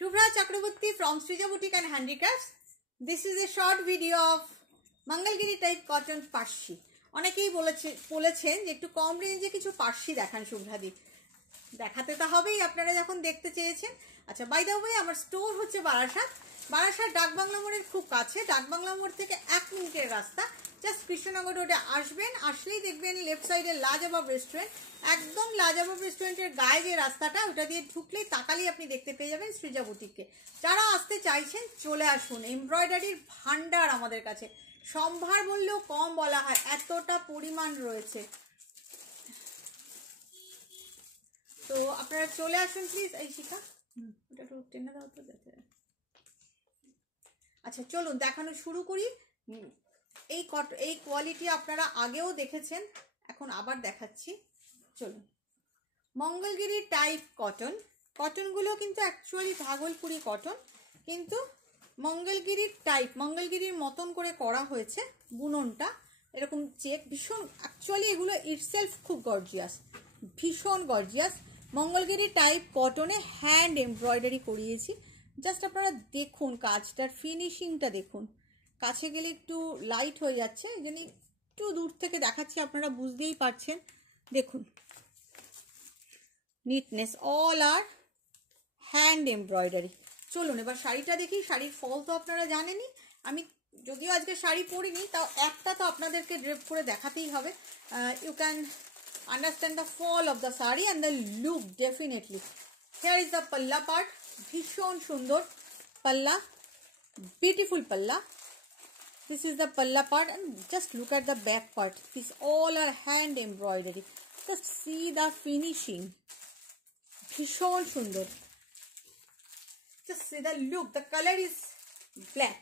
Shubhra Chakraborty from Srija Boutique and Handicrafts. This is a short video of Mangalgiri type cotton Parsi. অনেকেই বলেছেন যে একটু কম রেঞ্জে কিছু পার্সি দেখান শুভ্রাদি। দেখাতে তো হবেই আপনারা যখন দেখতে চেয়েছেন। আচ্ছা, বাই দ্য ওয়ে আমার স্টোর হচ্ছে বারাসাত ডাকবাংলা মোড়ের খুব কাছে। ডাকবাংলা মোড় থেকে 1 মিনিটের রাস্তা। জাস্ট কৃষ্ণনগর রোডে আসবেন, আসলেই দেখবেন লেফট সাইডে লাজবাব রেস্টুরেন্ট। একদম লাজবাব রেস্টুরেন্টের গায়ে যে রাস্তাটা, ওটা দিয়ে ঢুকলেই তাকালেই আপনি দেখতে পেয়ে যাবেন সৃজা বুটিককে। যারা আসতে চাইছেন চলে আসুন। এমব্রয়ডারির ভান্ডার আমাদের কাছে, সম্ভার বললেও কম বলা হয়, এতটা পরিমাণ রয়েছে। তো আপনারা চলে আসুন প্লিজ। এই শিখা, ওটা একটু টেনে দাও তো যাতে। আচ্ছা চলুন দেখানো শুরু করি। এই কোয়ালিটি আপনারা আগেও দেখেছেন, এখন আবার দেখাচ্ছি। চলুন, মঙ্গলগিরি টাইপ কটনগুলো কিন্তু অ্যাকচুয়ালি ভাগলপুরি কটন, কিন্তু মঙ্গলগিরির টাইপ, মঙ্গলগিরির মতন করে করা হয়েছে বুননটা, এরকম চেক। ভীষণ অ্যাকচুয়ালি এগুলো ইটসেলফ খুব গর্জিয়াস, ভীষণ গর্জিয়াস। মঙ্গলগিরি টাইপ কটনে হ্যান্ড এমব্রয়ডারি করিয়েছি। জাস্ট আপনারা দেখুন কাজটার ফিনিশিংটা দেখুন। কাছে গেলে একটু লাইট হয়ে যাচ্ছে, এই জন্য একটু দূর থেকে দেখাচ্ছি, আপনারা বুঝতেই পারছেন। দেখুন নিটনেস, অল আর হ্যান্ড এমব্রয়ডারি। চলুন এবার শাড়িটা দেখি। শাড়ির ফল তো আপনারা জানেনই। আমি যদিও আজকে শাড়ি পরিনি, তাও একটা তো আপনাদেরকে ড্রেপ করে দেখাতেই হবে। You can understand the fall of the sari and the look definitely. Here is the palla part, ভীষণ সুন্দর পাল্লা, বিউটিফুল পাল্লা। This is the palla part, and just look at the back part. These all are hand embroidery. Just see the finishing. Bhishon sundor. Just see the look. The color is black.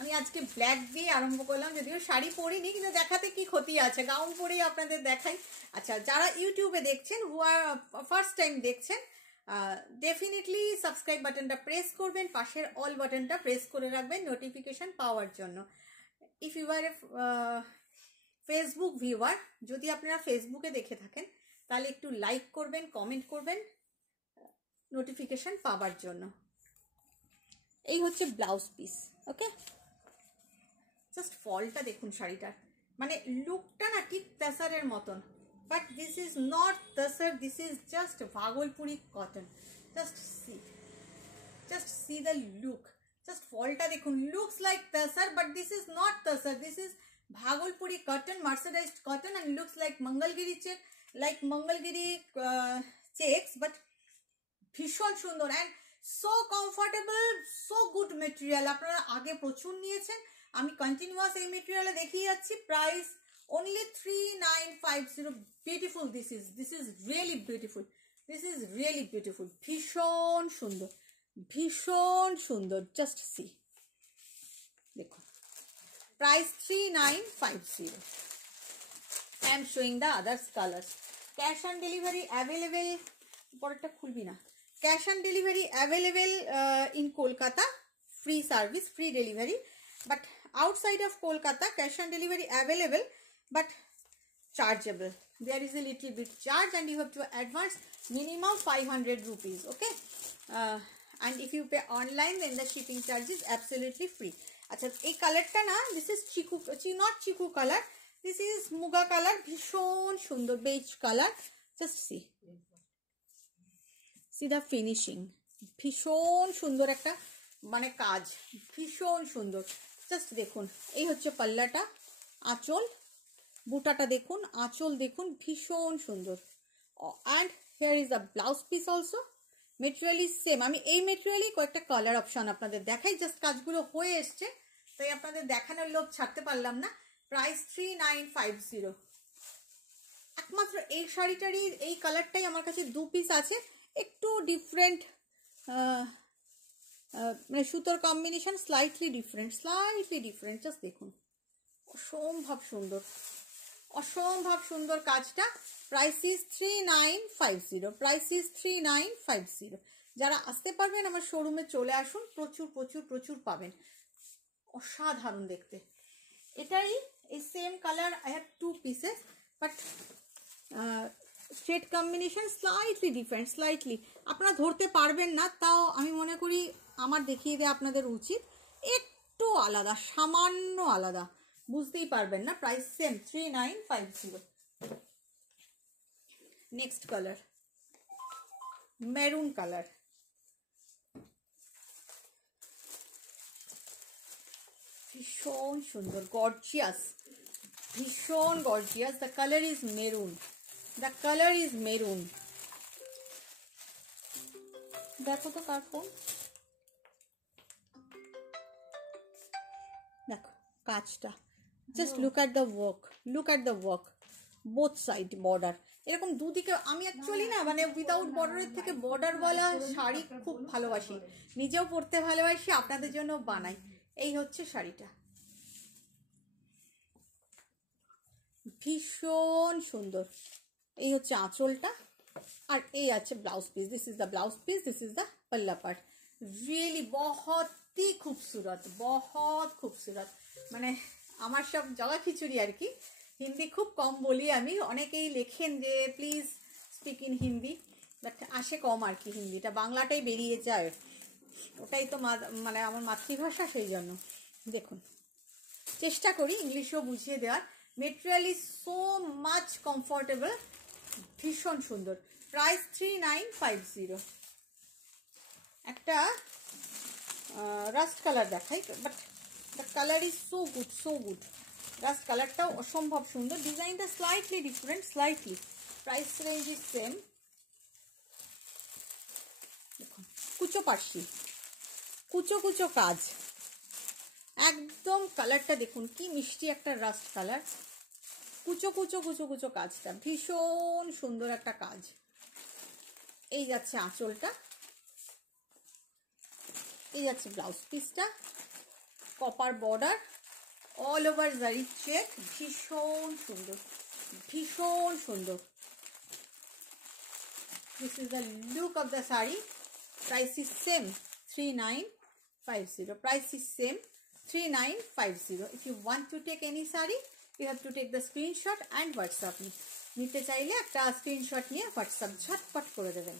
আমি আজকে black দিয়ে আরম্ভ করলাম, যদিও শাড়ি পরিনি, কিন্তু দেখাতে কি ক্ষতি আছে, গাউন পরেই আপনাদের দেখাই। আচ্ছা, যারা ইউটিউবে দেখছেন, হু আর ফার্স্ট টাইম দেখছেন, ডেফিনেটলি সাবস্ক্রাইব বাটনটা প্রেস করবেন, পাশের অল বাটনটা প্রেস করে রাখবেন নোটিফিকেশন পাওয়ার জন্য। If you are Facebook viewer, যদি আপনারা ফেসবুকে দেখে থাকেন, তাহলে একটু লাইক করবেন, কমেন্ট করবেন নোটিফিকেশন পাওয়ার জন্য। এই হচ্ছে ব্লাউজ পিস। ওকে, জাস্ট ফলটা দেখুন শাড়িটার, মানে লুকটা না ঠিক তাসারের মতন, but this is not তাসার, this is just Bhagalpuri cotton. Just see the look. Just ফলটা দেখুন, looks like তাসার, but this is not তাসার, this is Bhagalpuri cotton, mercerised cotton, and looks like Mangalgiri check, like Mangalgiri checks, but ভীষণ সুন্দর and so comfortable, so good material. আপনারা আগে প্রচুর নিয়েছেন, আমি continuous এই মেটেরিয়ালে দেখিয়ে যাচ্ছি। Price only 3950. Beautiful, this is really beautiful, this is really beautiful. ভীষণ সুন্দর, ভীষণ সুন্দর। জাস্ট সি, দেখুন price 3950. I am showing the others colors. Cash on delivery available. পরেরটা খুলবি না। Cash on delivery available in Kolkata. Free service, free delivery. But outside of Kolkata, cash on delivery available, but chargeable. There is a little bit charge, and you have to advance minimum 500 rupees. Okay. And if you pay online, then the shipping charge is absolutely free. আচ্ছা, এই কালারটা না, this is Chiku, not Chiku colour, this is muga colour, ভীষণ সুন্দর beige colour. Just see the finishing, ভীষণ সুন্দর একটা মানে কাজ, ভীষণ সুন্দর। জাস্ট দেখুন, এই হচ্ছে পাল্লাটা, আঁচল, বুটাটা দেখুন, আঁচল দেখুন, ভীষণ সুন্দর। And here is the blouse piece also. Material is same. আমি এই মেটেরিয়ালই কয়েকটা কালার অপশান আপনাদের দেখাই, জাস্ট কাজগুলো হয়ে এসছে, তাই আপনাদের দেখানোর লোভ ছাড়তে পারলাম না। প্রাইস 3950। একমাত্র এই শাড়িটারই এই কালারটাই আমার কাছে 2 পিস আছে, একটু ডিফারেন্ট, মানে সুতোর কম্বিনেশন স্লাইটলি ডিফারেন্ট। জাস্ট দেখুন, অসম্ভব সুন্দর, অসম্ভব সুন্দর কাজটা। Price is 3950, price is 3950। যারা আসতে পারবেন আমার শোরুমে চলে আসুন, প্রচুর প্রচুর প্রচুর পাবেন, অসাধারণ দেখতে। এটাই এই same colour, I have 2 pieces, but straight combination, slightly different, slightly আপনারা ধরতে পারবেন না, তাও আমি মনে করি আমার দেখিয়ে দেওয়া আপনাদের উচিত। একটু আলাদা, সামান্য আলাদা, বুঝতেই পারবেন না। Price same 3950। Next colour maroon colour, ভীষণ সুন্দর, গর্জিয়াস, ভীষণ gorgeous. The colour is maroon, the colour is maroon. দেখো তো কার ফোন, দেখো কাজটা, just look at the work, look at the work, both side border. এরকম দুদিকে আমি অ্যাকচুয়ালি না মানে উইদাউট বর্ডারের থেকে বর্ডারওয়ালা শাড়ি খুব ভালোবাসি, নিজেও পরতে ভালোবাসি, আপনাদের জন্য বানাই। এই হচ্ছে শাড়িটা, ভীষণ সুন্দর। এই হচ্ছে আঁচলটা, আর এই আছে blouse piece. This is the blouse piece, this is the पल्ला पार्ट। रियली बहुत ही खूबसूरत, बहुत खूबसूरत। মানে আমার সব জগা খিচুড়ি আর কি, হিন্দি খুব কম বলি আমি। অনেকেই লেখেন যে please speak in Hindi, but আসে কম আর কি, হিন্দিটা বাংলাটাই বেরিয়ে যায়, ওটাই তো মানে আমার মাতৃভাষা, সেই জন্য দেখুন চেষ্টা করি ইংলিশেও বুঝিয়ে দেওয়ার। Material is so much comfortable, ভীষণ সুন্দর। প্রাইস 3950। একটা রাস্ট কালার দেখাই, but the colour is so good, so good. Rust কালারটাও অসম্ভব সুন্দর, ডিজাইনটা slightly different, slightly. Price range is same. দেখুন কুচো পার্সি, কুচো কুচো কাজ, একদম কালারটা দেখুন কি মিষ্টি একটা রাস্ট কালার, কুচো কুচো কুচো কুচো কাজটা, ভীষণ সুন্দর একটা কাজ। এই যাচ্ছে আঁচলটা, এই যাচ্ছে ব্লাউজ পিসটা, copper border, all over zari check, ভীষণ সুন্দর, ভীষণ সুন্দর। This is the look of the sari. Price is same 3950। Price is same 3950। If you want to take any sari, you have to take the screenshot and WhatsApp me. নিতে চাইলে একটা screenshot নিয়ে WhatsApp ঝটপট করে দেবেন।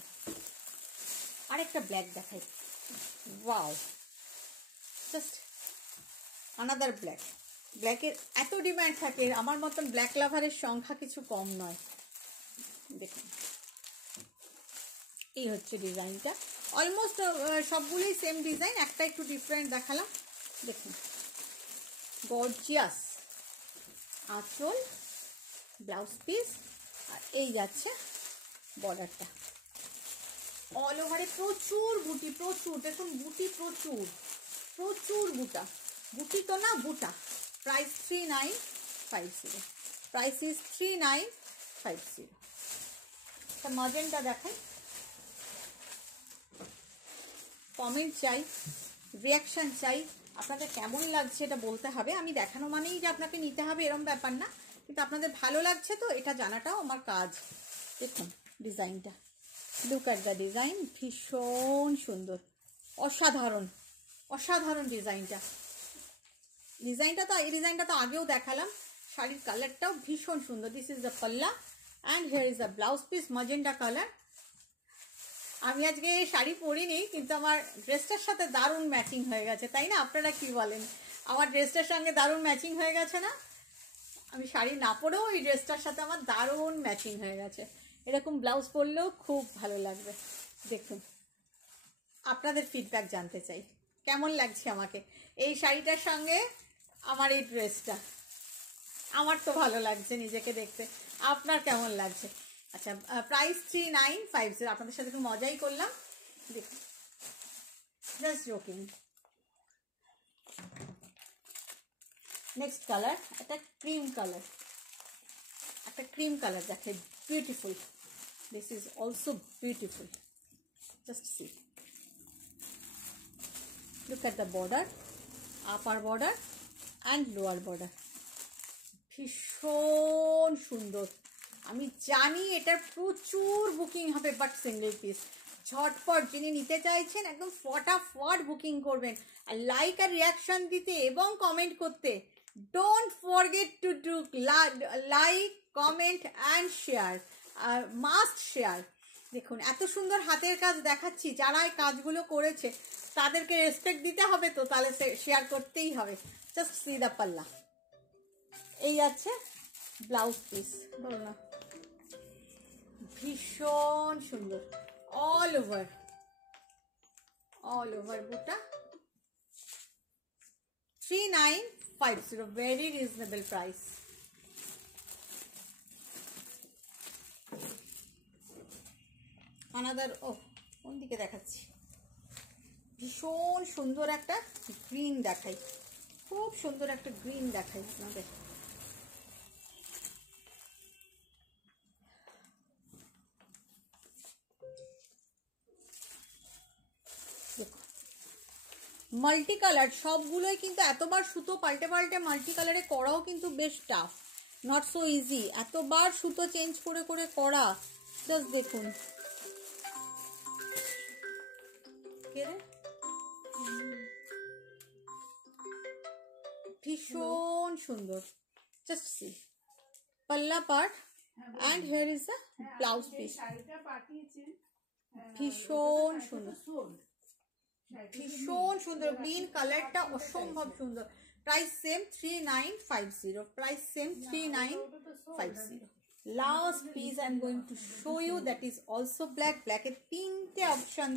আরেকটা ব্ল্যাক দেখাই, ওয়াও, জাস্ট আনাদার ব্ল্যাক। ব্ল্যাকের এত ডিমান্ড থাকে, আমার মতন ব্ল্যাক লাভারের সংখ্যা কিছু কম নয়। দেখুন এই হচ্ছে ডিজাইনটা, অলমোস্ট সবগুলোই সেম ডিজাইন, একটা একটু ডিফারেন্ট দেখালাম। দেখুন গর্জিয়াস আঁচল, ব্লাউজ পিস, আর এই যাচ্ছে বর্ডারটা। অল ওভারে প্রচুর বুটি, প্রচুর দেখুন বুটি, প্রচুর প্রচুর বুটা, বুটি তো না বুটা। প্রাইস 3950। Price is 3950। একটা মাজেন্টা দেখাই, কমেন্ট চাই, রিয়াকশান চাই, আপনাদের কেমন লাগছে এটা বলতে হবে। আমি দেখানো মানেই যে আপনাকে নিতে হবে এরকম ব্যাপার না, কিন্তু আপনাদের ভালো লাগছে তো এটা জানাটাও আমার কাজ। দেখুন ডিজাইনটা, লুক অ্যাট দ্য ডিজাইন, ভীষণ সুন্দর, অসাধারণ, অসাধারণ ডিজাইনটা। ডিজাইনটা তো এই ডিজাইনটা তো আগেও দেখালাম, শাড়ির কালারটাও ভীষণ সুন্দর। দিস ইজ দ্য পাল্লা and here is the blouse piece, magenta colour. আমি আজকে শাড়ি পরিনি, কিন্তু আমার ড্রেসটার সাথে দারুণ ম্যাচিং হয়ে গেছে, তাই না? আপনারা কি বলেন? আমার ড্রেসটার সঙ্গে দারুণ ম্যাচিং হয়ে গেছে না? আমি শাড়ি না পরেও এই ড্রেসটার সাথে আমার দারুণ ম্যাচিং হয়ে গেছে। এরকম ব্লাউজ পরলেও খুব ভালো লাগবে। দেখুন আপনাদের ফিডব্যাক জানতে চাই, কেমন লাগছে আমাকে এই শাড়িটার সঙ্গে আমার এই ড্রেসটা। আমার তো ভালো লাগছে নিজেকে দেখতে, আপনার কেমন লাগছে? আচ্ছা, প্রাইস 3950। আপনাদের সাথে একটু মজাই করলাম, দেখুন, জাস্ট জোকিং। নেক্সট কালার একটা ক্রিম কালার, একটা ক্রিম কালার দেখে, beautiful. This is also beautiful, just see, look at the border, upper border and lower border, ভীষণ সুন্দর। আমি জানি এটার প্রচুর বুকিং হবে, বাট সিঙ্গেল পিস, ঝটপট যিনি নিতে চাইছেন একদম ফটাফট বুকিং করবেন। আর লাইক আর রিয়াকশান দিতে এবং কমেন্ট করতে don't forget to do like, comment and share. আর মাস্ট শেয়ার। দেখুন এত সুন্দর হাতের কাজ দেখাচ্ছি, যারা এই কাজগুলো করেছে তাদেরকে রেসপেক্ট দিতে হবে, তো তাহলে শেয়ার করতেই হবে। জাস্ট সি দ্য পাল্লা। এই আছে ব্লাউজ পিস, বলো না, ভীষণ সুন্দর, অল ওভার বুটা। 3950, very reasonable price. আনাদার, ও কোন দিকে দেখাচ্ছি, ভীষণ সুন্দর একটা গ্রিন দেখাই, খুব সুন্দর একটা গ্রিন দেখাই আপনাদের। দেখো মাল্টি কালার সবগুলোই, কিন্তু এতবার সুতো পাল্টে পাল্টে মাল্টি কালারে করাও কিন্তু বেশ টাফ, নট সো ইজি। এতবার সুতো চেঞ্জ করে করে করা, জাস্ট দেখুন। ভীষণ সুন্দর, just see palla part and here is the blouse piece. ভীষণ সুন্দর, ভীষণ সুন্দর, গ্রিন কালারটা অসম্ভব সুন্দর। Price same 3950, price same 3950। Last piece I am going to show you, that is also black. ব্ল্যাকের তিনটে অপশান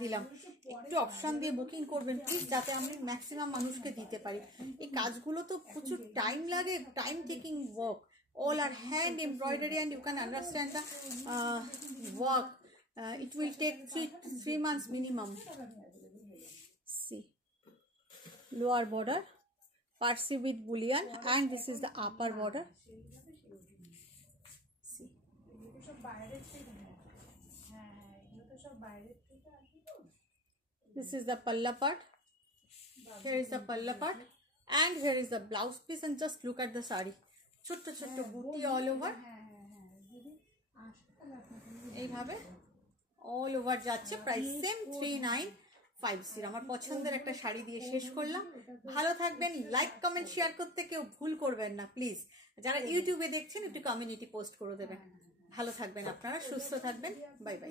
দিলাম, একটু অপশান দিয়ে বুকিং করবেন প্লিজ, যাতে আমি ম্যাক্সিমাম মানুষকে দিতে পারি। এই কাজগুলো তো প্রচুর টাইম লাগে, time taking work, all are hand embroidery, and you can understand the work. It will take 3 months minimum. See, lower border Parsi with bullion, and this is the upper border. See, this is the palla part, here is the palla part, and here is the blouse piece, and just look at the sari, ছোট্ট ছোট্ট বুটি all over, এইভাবে all over যাচ্ছে। Price same 3950। আমার পছন্দের একটা শাড়ি দিয়ে শেষ করলাম। ভালো থাকবেন, লাইক কমেন্ট শেয়ার করতে কেউ ভুল করবেন না প্লিজ। যারা ইউটিউবে দেখছেন একটু কমিউনিটি পোস্ট করে দেবেন। ভালো থাকবেন আপনারা, সুস্থ থাকবেন, বাই বাই।